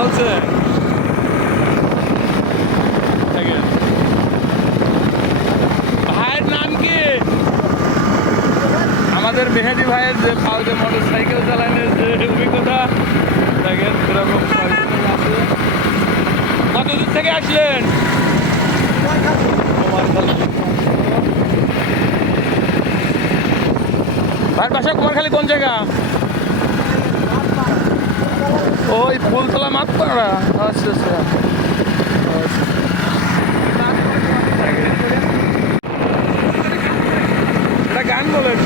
চলছে। ভাইয়ের নাম কি? আমাদের মেহেদি ভাইয়ের যে যে মোটর সাইকেল চালানোর যে অভিজ্ঞতা দেখেন এরকম আছে। কত দূর থেকে আসলেন? ভাইয়ের বাসা কুমারখালী কোন জায়গা? ওই ফুলতলা মাতপাড়া। আচ্ছা আচ্ছা, একটা গান বলেন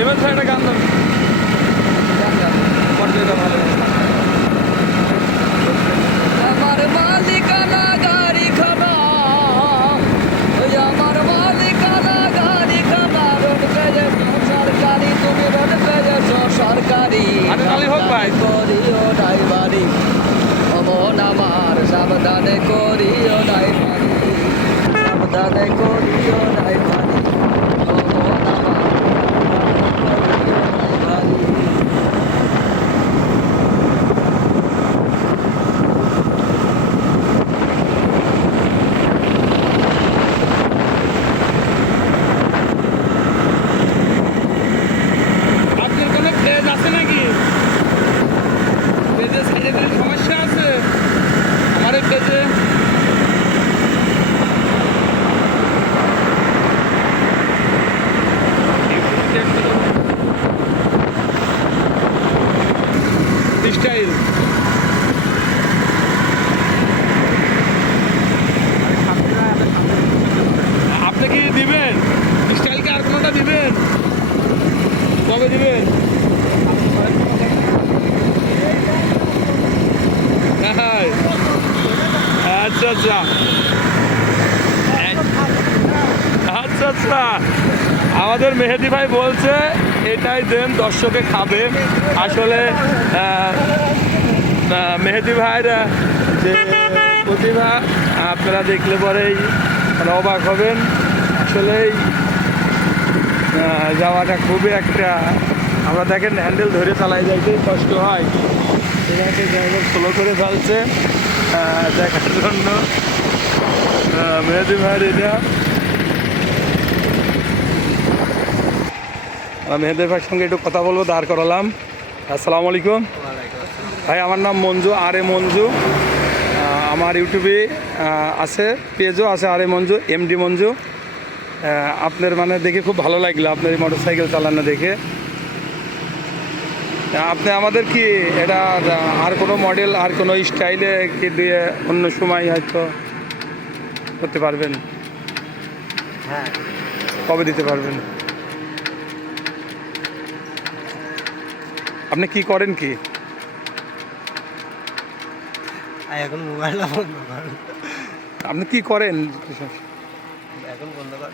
এবার স্যার, একটা গান দেন। ভালো আমার মালিকানা গাড়ি খানা, ওই আমার মালিকানা গাড়ি খানা, রোড পেয়েছ সরকারি, তুমি রোড পেয়েছ সরকারি, হোক ভাই। করিও ড্রাইভারি, অমন আমার সাবধানে করিও ড্রাইভারি, সাবধানে করিও ড্রাইভারি, অমন আমার ড্রাইভারি। আপনার কোনো পেজ আছে নাকি? পেজে সাইডে কোনো সমস্যা আছে? আমার এই পেজে স্টাইল আপনি কি দিবেন? স্টাইলকে আর কোনোটা দিবেন? কবে দিবেন? হ্যাঁ, আচ্ছা আচ্ছা আচ্ছা আচ্ছা, আমাদের মেহেদি ভাই বলছে এটাই দেন, দর্শকে খাবে। আসলে মেহেদি ভাইয়ের যে প্রতিভা আপনারা দেখলে পরেই মানে অবাক হবেন। আসলেই যাওয়াটা খুবই একটা, আমরা দেখেন হ্যান্ডেল ধরে চালাই যাইতেই কষ্ট হয়, এটাকে ড্রাইভার স্লো করে ফেলছে দেখার জন্য মেহেদি ভাইয়ের এটা। মেহেদি ভাইয়ের সঙ্গে একটু কথা বলবো, দাঁড় করালাম। আসসালামু আলাইকুম ভাই, আমার নাম মঞ্জু, আর এ মঞ্জু। আমার ইউটিউবে আছে, পেজও আছে আর এ মঞ্জু, এমডি মঞ্জু। আপনার মানে দেখে খুব ভালো লাগলো, আপনার এই মোটর সাইকেল চালানো দেখে। আপনি আমাদের কি এটা আর কোনো মডেল আর কোনো স্টাইলে কি দিয়ে অন্য সময় হয়তো করতে পারবেন? হ্যাঁ, কবে দিতে পারবেন? আপনি কি করেন কি? এখন মোবাইলটা বন্ধ কর, আপনি কি করেন? এখন বন্ধ কর।